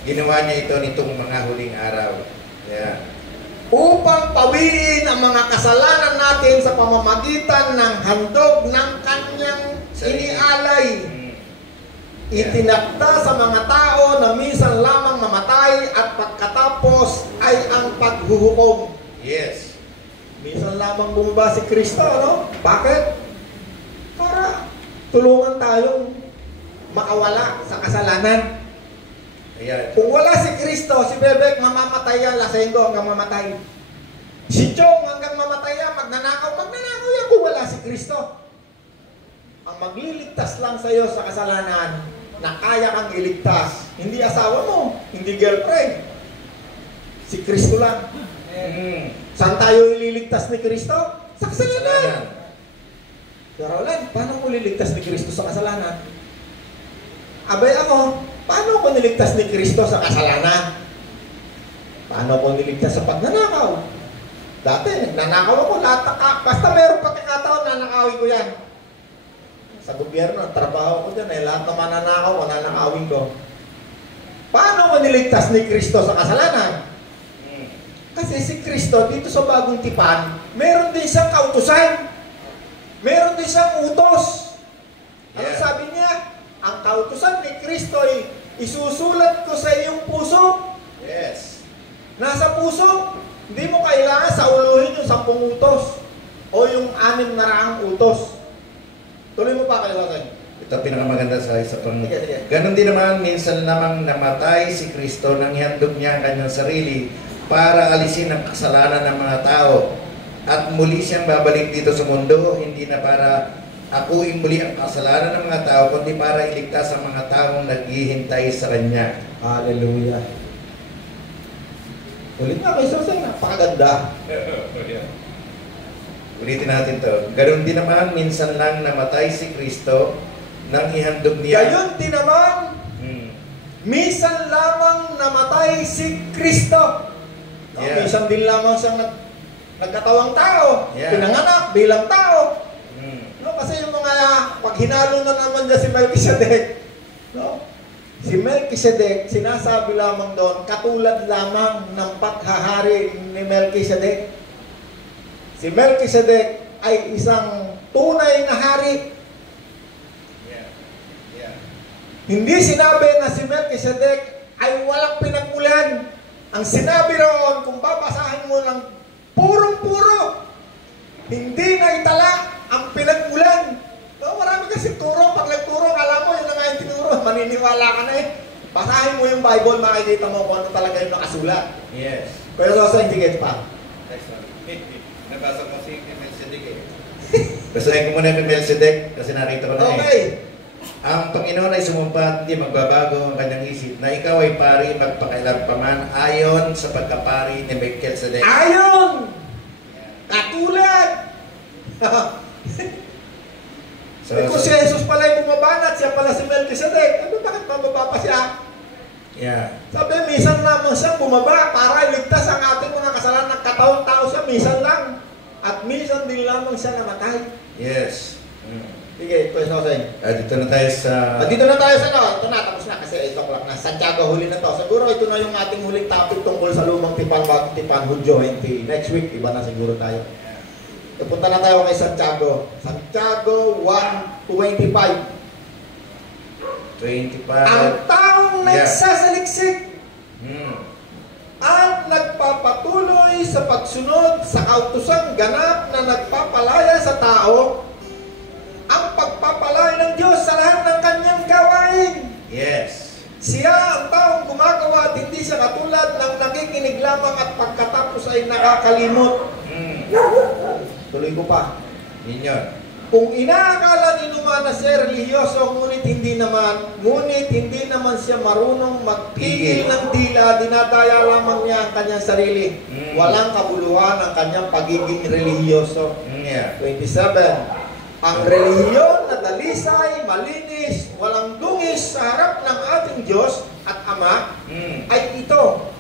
Ginawa niya ito nitong mga huling araw. Upang pawiin ang mga kasalanan natin sa pamamagitan ng handog ng kanyang inialay. Itinakda sa mga tao na minsan lamang mamatay at pagkatapos ay ang paghuhukom. Yes. Minsan lamang bumaba si Kristo, no? Bakit? Para tulungan tayong makawala sa kasalanan. Kung wala si Kristo, si Bebek mamamatay yan, lasenggo hanggang mamatay. Si Chong hanggang mamatay yan, magnanakaw yan kung wala si Kristo. Ang magliligtas lang sa iyo sa kasalanan na kaya kang iligtas, hindi asawa mo, hindi girlfriend, si Kristo lang. Saan tayo ililigtas ni Kristo? Sa kasalanan. Pero paano ko liligtas ni Kristo sa kasalanan? Abay ako, paano ko niligtas ni Kristo sa kasalanan? Paano ko niligtas sa pagnanakaw? Dati, nagnanakaw ako, basta meron pagkakataon, nanakawin ko yan. Sa gobyerno, trabaho ko dyan, lahat ng mananakaw ko, nanakawin ko. Paano ko niligtas ni Kristo sa kasalanan? Kasi si Kristo, dito sa bagong tipan, meron din siyang kautusan. Meron din siyang utos. Ano sabi niya? Ang kautusan ni Kristo ay isusulat ko sa iyong puso. Yes. Nasa puso. Hindi mo kailangan sauluhin yung 10 utos o yung 6 na raang utos. Tuloy mo pa kayo sa Ito pinakamaganda sa isa pang... Sige. Ganon din naman, minsan namang namatay si Kristo nang ihandog niya ang kanyang sarili para alisin ang kasalanan ng mga tao. At muli siyang babalik dito sa mundo, hindi na para akuin muli ang kasalanan ng mga tao, kundi para iligtas ang mga taong naghihintay sa Kanya. Hallelujah. Ulit nga kay Sosay, napakaganda. Ulitin natin to. Ganon din naman, minsan lang namatay si Kristo nang ihandog niya. Gayon din naman, minsan lamang namatay si Kristo. Yeah. Minsan din lamang siyang nagkatawang tao, pinanganak bilang tao. No, kasi yung mga, pag hinalo na naman dyan si Melchizedek, no? Si Melchizedek, sinasabi lamang doon, katulad lamang ng paghahari ni Melchizedek. Si Melchizedek ay isang tunay na hari. Hindi sinabi na si Melchizedek ay walang pinagmulan. Ang sinabi roon, kung babasahin mo ng purong-puro, hindi na itala ang pinagmulan. No, marami kasi turo. Pag nagturo, alam mo, yun na nga yung tinuro. Maniniwala ka na eh. Basahin mo yung Bible, makikita mo kung ano talaga yung nakasulat. Yes. Pero sa hindi gets pa. Nabasa mo si Melchizedek eh. Basahin ko muna yung Melchizedek kasi nakita ko na Okay. Ang Panginoon ay sumumpa at hindi magbabago ang kanyang isip na ikaw ay pari magpakailanpaman ayon sa pagkapari ni Melchizedek. Ayon! Katulad! So, kung si Jesus pala yung bumabanat, siya pala si Melchizedek, ano bakit mababa pa siya? Yeah. Sabi, minsan lamang siyang bumaba para iligtas ang ating mga kasalanan. Nagkataon tao siya, minsan lang. At minsan din lamang siya namatay. Yes. Sige, Kuya Jose. Dito na tayo sa... Dito na tayo sa ito na, tapos na kasi 8 o'clock na. Santiago, huli na to. Siguro ito na yung ating huling topic tungkol sa lumang tipan, bagong tipan, Hudyo, hindi. Next week, iba na siguro tayo. Punta na tayo kay Santiago. Santiago 1:25. 25. Ang taong nagsasaliksik at nagpapatuloy sa pagsunod sa kautusang ganap na nagpapalaya sa tao, ang pagpapalaya ng Diyos sa lahat ng kanyang gawain. Yes. Siya ang taong gumagawa at hindi siya katulad ng nakikinig lamang at pagkatapos ay nakakalimot. Tuloy ko pa. Yun. Kung inaakala ni Numa na siya relihiyoso, ngunit hindi naman siya marunong magpigil ng dila, dinadaya lamang niya ang kanyang sarili. Walang kabuluhan ang kanyang pagiging relihiyoso. 27. Ang relihiyon na dalisay, malinis, walang dungis sa harap ng ating Diyos at Ama ay ito.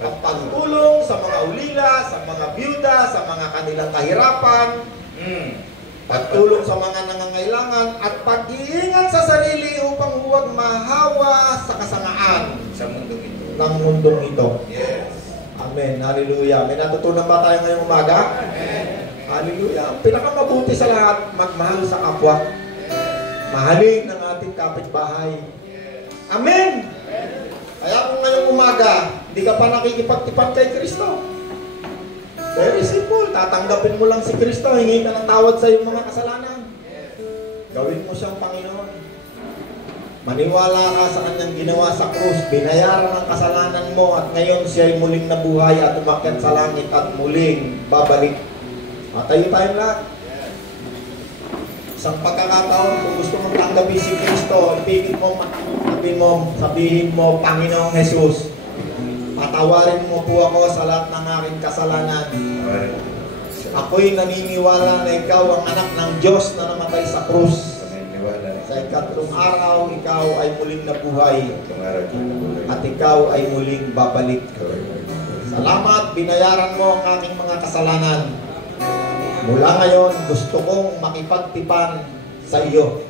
Ang pagtulong sa mga ulila, sa mga byuda, sa mga kanilang kahirapan, pagtulong sa mga nangangailangan, at pag-iingat sa sarili upang huwag mahawa sa kasangaan Sa mundong ito. ng mundong ito. Yes. Amen. Hallelujah. May natutunan ba tayo ngayong umaga? Amen. Hallelujah. Ang pinakamabuti sa lahat, magmahal sa kapwa. Mahalin ng ating kapitbahay. Amen. Kaya kung ngayong umaga, hindi ka pa nakikipagtipan kay Kristo, very simple. Tatanggapin mo lang si Kristo, hingi ka ng tawad sa iyong mga kasalanan. Gawin mo siyang Panginoon. Maniwala ka sa kanyang ginawa sa krus, binayaran ang kasalanan mo, at ngayon siya ay muling nabuhay at umakyat sa langit at muling babalik. Matayo tayong lahat. Isang pagkakataon, kung gusto mong tanggapin si Kristo, sabihin mo, Panginoong Jesus, Patawarin mo po ako sa lahat ng aking kasalanan. Ako'y naniniwala na ikaw ang anak ng Diyos na namatay sa krus. Sa ikatlong araw, ikaw ay muling nabuhay. At ikaw ay muling babalik. Salamat, binayaran mo ang aking mga kasalanan. Mula ngayon, gusto kong makipagtipan sa iyo.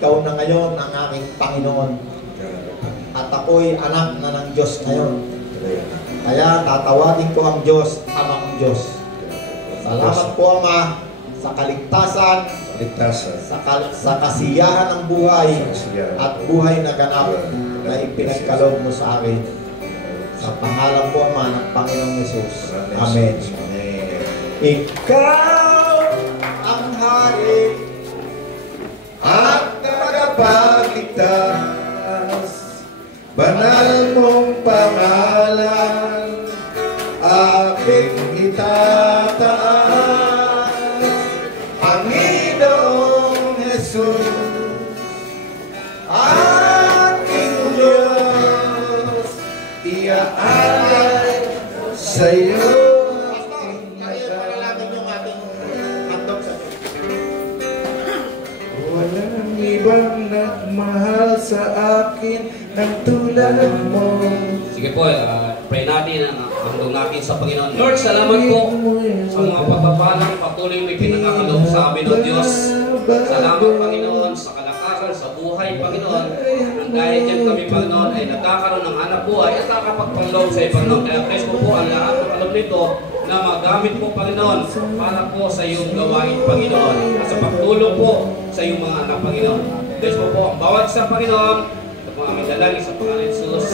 Ikaw na ngayon ang aking Panginoon. At ako'y anak na ng Diyos ngayon. Kaya tatawagin ko ang Diyos, Amang Diyos. Salamat po, Ama, sa kaligtasan, sa kasiyahan ng buhay at buhay na ganap na ipinagkaloob mo sa akin. Sa pangalan po, Ama, ng Panginoong Yesus. Amen. Ikaw ang hari at tagapagligtas, banal mong pangalan aking itataas. Panginoong Jesus, aking Diyos, iaalay sa'yo. Walang ibang nagmahal sa akin ng tulad mo. Sige po, pray natin ang handog natin sa Panginoon. Lord, salamat po sa mga pagpapalang patuloy may pinagkakaloob sa amin, O Diyos. Salamat, Panginoon, sa kalakasan, sa buhay, Panginoon. Ang dahil dyan kami, Panginoon, ay nagkakaroon ng anak buhay at nakakapagpangloob sa iyo, Panginoon. Kaya bless mo po ang lahat ng kaloob nito na magamit po, Panginoon, para po sa iyong gawain, Panginoon. At sa pagtulong po sa iyong mga anak, Panginoon. Bless mo po ang bawat isa, Panginoon. Ito po ang aming dalangin sa pangalan ni Jesus.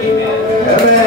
Amen. Amen.